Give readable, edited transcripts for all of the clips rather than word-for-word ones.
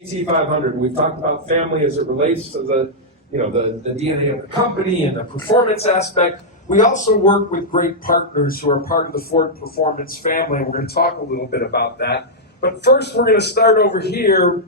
GT500, we've talked about family as it relates to the DNA of the company and the performance aspect. We also work with great partners who are part of the Ford Performance family, and we're going to talk a little bit about that. But first, we're going to start over here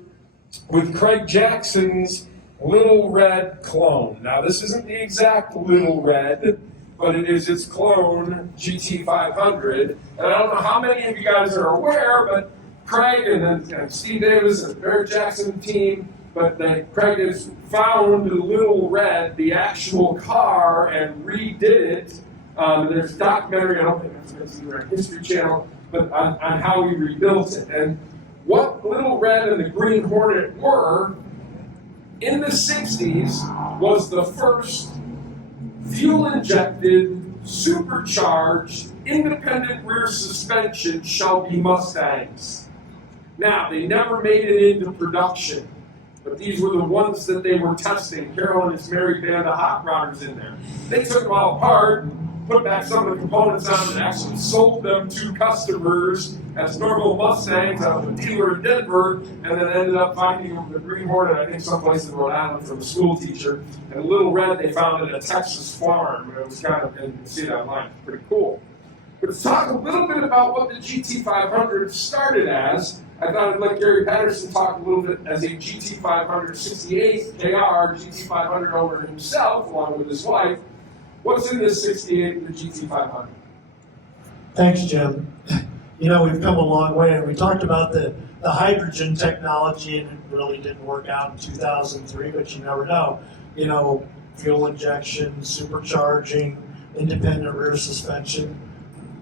with Craig Jackson's Little Red clone. Now, this isn't the exact Little Red, but it is its clone, GT500. And I don't know how many of you guys are aware, but Craig and Steve Davis and the Barrett Jackson team, but Craig has found the Little Red, the actual car, and redid it. There's a documentary, I don't think it's either on History Channel, but on how he rebuilt it. And what Little Red and the Green Hornet were, in the 60s, was the first fuel-injected, supercharged, independent rear suspension Shelby Mustangs. Now, they never made it into production, but these were the ones that they were testing. Carol and his merry band of hot rodders in there. They took them all apart and put back some of the components on and actually sold them to customers as normal Mustangs out of a dealer in Denver, and then ended up finding the Green Hornet, I think someplace in Rhode Island, from a school teacher. And Little Red they found at a Texas farm. It was kind of, and you can see it online, it's pretty cool. But let's talk a little bit about what the GT500 started as. I thought I'd let Gary Patterson talk a little bit as a GT500 68 KR GT500 owner himself, along with his wife. What's in this 68 in the GT500? Thanks, Jim. You know, we've come a long way, and we talked about the hydrogen technology, and it really didn't work out in 2003, but you never know. You know, fuel injection, supercharging, independent rear suspension.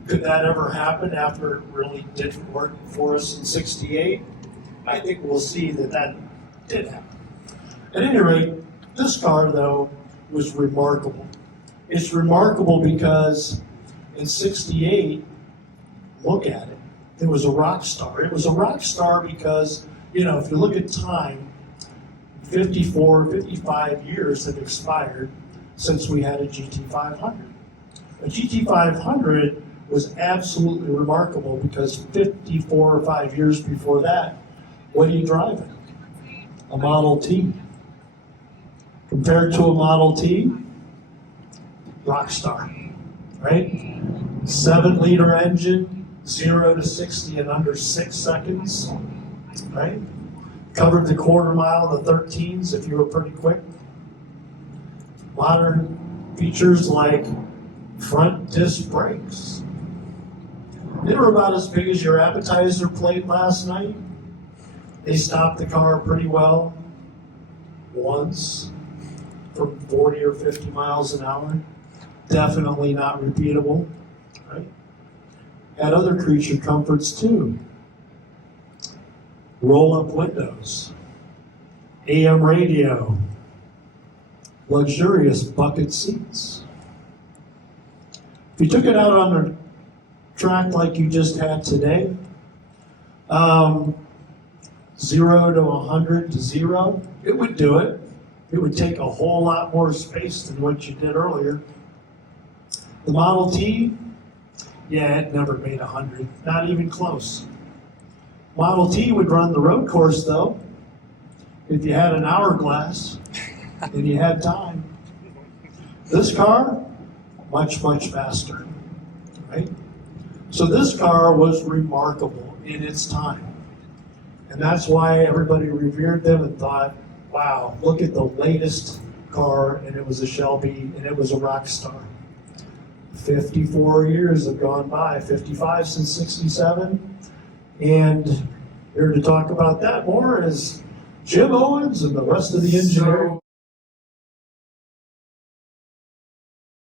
Could that ever happen after it really didn't work for us in 68? I think we'll see that did happen. At any rate, this car, though, was remarkable. It's remarkable because in 68, look at it, it was a rock star. It was a rock star because, you know, if you look at time, 54, 55 years have expired since we had a GT500. A GT500 was absolutely remarkable because 54 or 5 years before that, what are you driving? A Model T. Compared to a Model T, rock star, right? 7-liter engine, 0 to 60 in under 6 seconds, right? Covered the quarter mile in the 13s if you were pretty quick. Modern features like front disc brakes. They were about as big as your appetizer plate last night. They stopped the car pretty well once from 40 or 50 miles an hour. Definitely not repeatable, right? Had other creature comforts too. Roll-up windows, AM radio, luxurious bucket seats. If you took it out on the track like you just had today, 0 to 100 to 0, it would do it. It would take a whole lot more space than what you did earlier. The Model T, yeah, it never made 100, not even close. Model T would run the road course though, if you had an hourglass and you had time. This car, much, much faster, right? So this car was remarkable in its time. And that's why everybody revered them and thought, wow, look at the latest car, and it was a Shelby, and it was a rock star. 54 years have gone by, 55 since 67. And here to talk about that more is Jim Owens and the rest of the engineering.